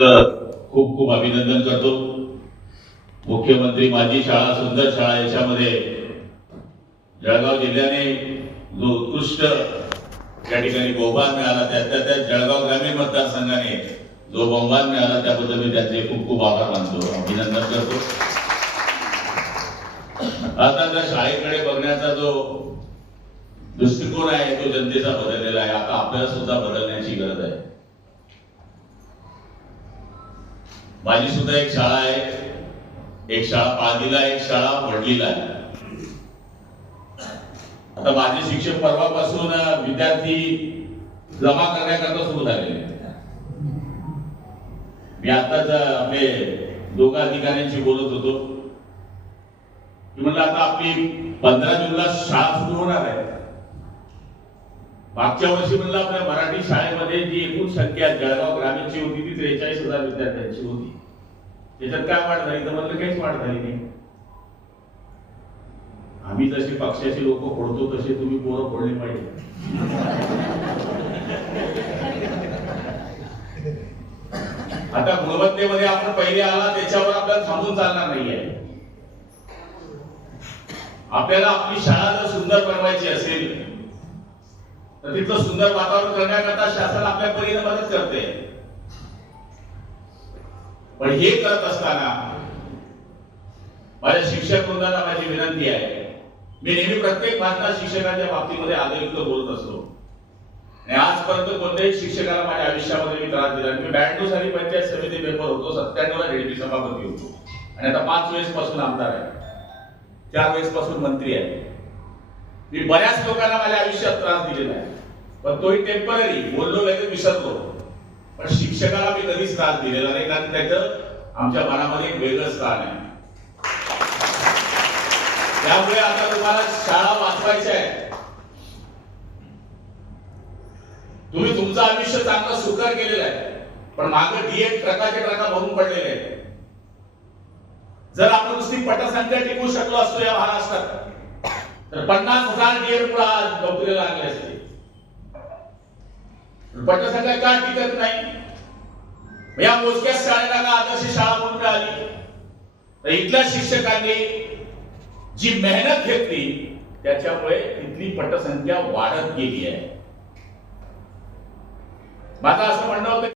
खूप खूप अभिनंदन करतो. मुख्यमंत्री माझी शाळा सुंदर शाळा याच्यामध्ये जळगाव जिल्ह्याने जो उत्कृष्ट त्या ठिकाणी बहुमान मिळाला त्यातल्या त्या जळगाव ग्रामीण मतदारसंघाने जो बहुमान मिळाला त्याबद्दल मी त्यांचे खूप खूप आभार मानतो. अभिनंदन करतो. आता त्या शाळेकडे बघण्याचा जो दृष्टिकोन आहे तो जनतेचा बदललेला आहे. आता आपल्याला सुद्धा बदलण्याची गरज आहे. माझी सुद्धा एक शाळा आहे. एक शाळा पाळदीला एक शाळा वडलीला आहे. आता माझे शिक्षक परवापासून विद्यार्थी जमा करण्याकरता सुरू झालेले मी आताच आपले दोघा अधिकाऱ्यांशी बोलत होतो. म्हणलं आता आपली पंधरा जूनला शाळा सुरू होणार आहे. मागच्या वर्षी म्हणलं आपल्या मराठी शाळेमध्ये जी एकूण संख्या जळगाव ग्रामीणची होती ती त्रेचाळीस हजार विद्यार्थ्यांची होती. त्याच्यात काय वाढ झाली? तर म्हणलं काहीच वाढ झाली नाही. आम्ही जसे पक्षाचे लोक फोडतो तसे तुम्ही पोरं फोडले पाहिजे. आता गुणवत्तेमध्ये आपण पहिले आला त्याच्यावर आपल्याला थांबून चालणार नाहीये. आपल्याला आपली शाळा जर सुंदर बनवायची असेल तर तिथलं सुंदर वातावरण करण्याकरता शासन आपल्या परीने मदत करते. पण हे करत असताना माझ्या शिक्षक वृंदाला माझी विनंती आहे. मी नेहमी प्रत्येक भाषणात शिक्षकांच्या बाबतीमध्ये आदरयुक्त बोलत असतो. आणि आजपर्यंत कोणत्याही शिक्षकाला माझ्या आयुष्यामध्ये मी त्रास दिला मी ब्याण्णव साली पंचायत समिती मेंबर होतो सत्त्याण्णव ला सभापती होतो. आणि आता पाच वेळेस पासून आमदार आहे. चार वेळेस पासून मंत्री आहे. मी बऱ्याच लोकांना माझ्या आयुष्यात त्रास दिलेला आहे. पण तोही टेंपररी बोललो लगेच विसरतो पण शिक्षकाला मी कधीच स्थान दिलेला नाही कारण त्याचं आमच्या मनामध्ये एक वेगळं स्थान आहे. त्यामुळे आता तुम्हाला शाळा वाचवायच्या आहे. तुम्ही तुमचं आयुष्य चांगलं सुकर केलेलं आहे पण मागे डीएड ट्रकाचे ट्रका भरून पडलेले आहे जर आपण नुसती पटसंख्या टिकू शकलो असतो या महाराष्ट्रात तर पन्नास हजार डीएड पुढे आज नोकरीला लागले असते पटसंख्या का टिकत नाही. या मोजक्याच शाळेला का आदर्श शाळा म्हणून मिळाली? तर इथल्या शिक्षकांनी जी मेहनत घेतली त्याच्यामुळे इथली पटसंख्या वाढत गेली आहे. माझं असं म्हणणं होतं